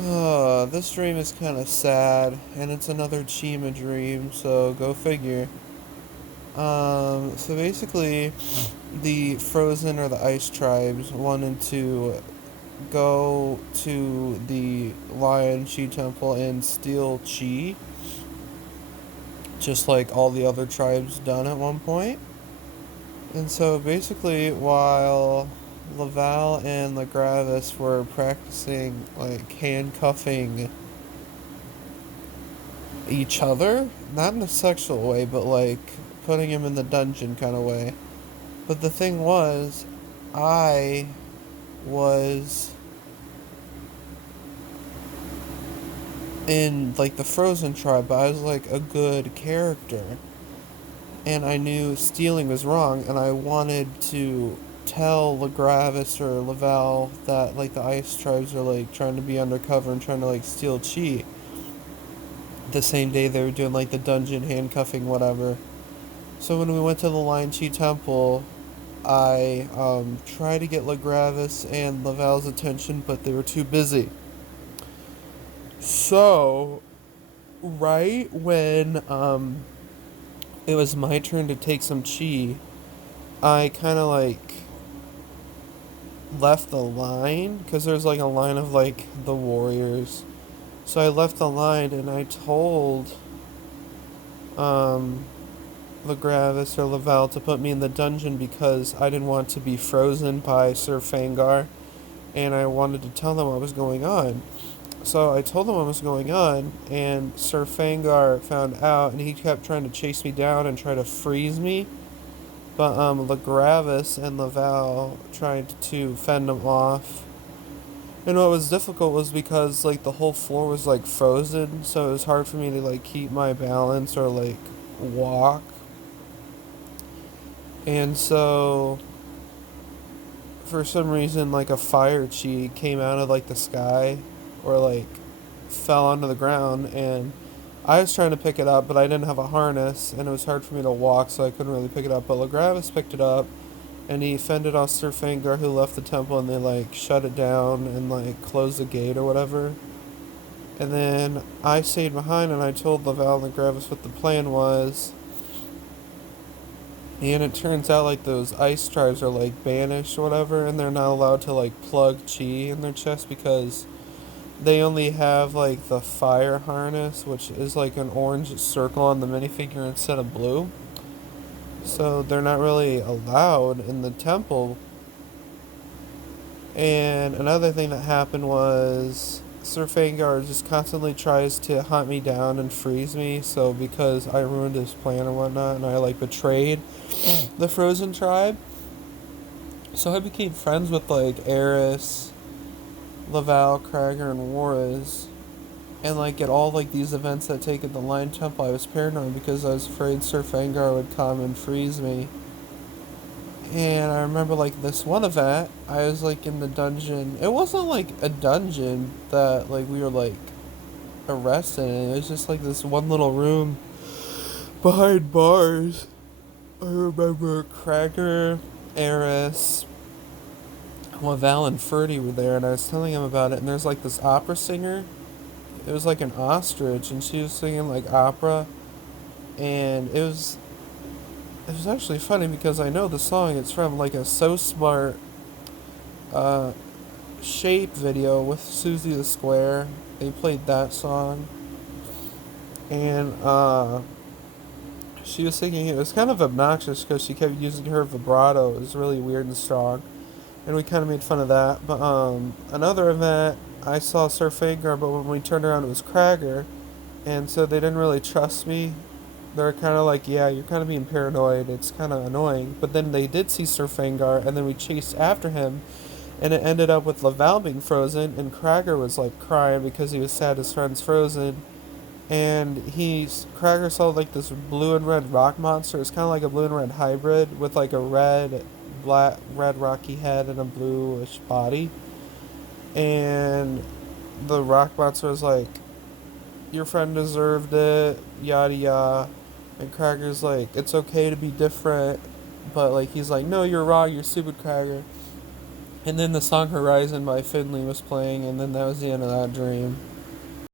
This dream is kind of sad, and it's another Chima dream, so go figure. So basically, the frozen or the ice tribes wanted to go to the Lion Chi temple and steal chi, just like all the other tribes done at one point. And so basically, while Laval and Legravis were practicing like handcuffing each other, not in a sexual way, but like putting him in the dungeon kind of way. But the thing was, I was in like the Frozen tribe, but I was like a good character, and I knew stealing was wrong, and I wanted to tell Legravis or Laval that like the ice tribes are like trying to be undercover and trying to like steal chi. The same day they were doing like the dungeon handcuffing whatever. So when we went to the Lion Chi temple, I tried to get Legravis and Laval's attention, but they were too busy. So, right when it was my turn to take some chi, I kind of like left the line because there's like a line of like the warriors. So I left the line and I told um, Legravis or Laval to put me in the dungeon because I didn't want to be frozen by Sir Fangar, and I wanted to tell them what was going on. So I told them what was going on, and Sir Fangar found out, and he kept trying to chase me down and try to freeze me. But Legravis and Laval tried to fend him off. And what was difficult was because like the whole floor was like frozen, so it was hard for me to like keep my balance or like walk. And so for some reason like a fire chi came out of like the sky or like fell onto the ground, and I was trying to pick it up, but I didn't have a harness, and it was hard for me to walk, so I couldn't really pick it up. But Legravis picked it up, and he fended off Sir Fangar, who left the temple, and they like shut it down and like closed the gate or whatever. And then I stayed behind, and I told Laval and Legravis what the plan was. And it turns out like those ice tribes are like banished or whatever, and they're not allowed to like plug chi in their chest because they only have like the fire harness, which is like an orange circle on the minifigure instead of blue. So they're not really allowed in the temple. And another thing that happened was Sir Fangar just constantly tries to hunt me down and freeze me. So because I ruined his plan and whatnot, and I like betrayed the Frozen tribe, so I became friends with like Eris, Laval, Krager, and Warres. And like at all like these events that take at the Lion Temple, I was paranoid because I was afraid Sir Fangar would come and freeze me. And I remember like this one event, I was like in the dungeon. It wasn't like a dungeon that like we were like arrested in. It was just like this one little room behind bars. I remember Krager, Eris, Laval, and Ferdy were there, and I was telling him about it. And there's like this opera singer. It was like an ostrich, and she was singing like opera, and it was actually funny because I know the song. It's from like a So Smart uh, Shape video with Susie the Square. They played that song, and she was singing. It was kind of obnoxious because she kept using her vibrato. It was really weird and strong, and we kind of made fun of that. But another event, I saw Sir Fangar, but when we turned around, it was Krager, and so they didn't really trust me. They're kind of like, yeah, you're kind of being paranoid. It's kind of annoying. But then they did see Sir Fangar, and then we chased after him, and it ended up with Laval being frozen, and Krager was like crying because he was sad his friend's frozen. And Krager saw like this blue and red rock monster. It's kind of like a blue and red hybrid with like a red rocky head and a bluish body. And the rock monster was like, your friend deserved it, yada yada. And Krager's like, it's okay to be different, but like he's like, no, you're wrong, you're stupid, Krager. And then the song Horizon by Finley was playing, and then that was the end of that dream.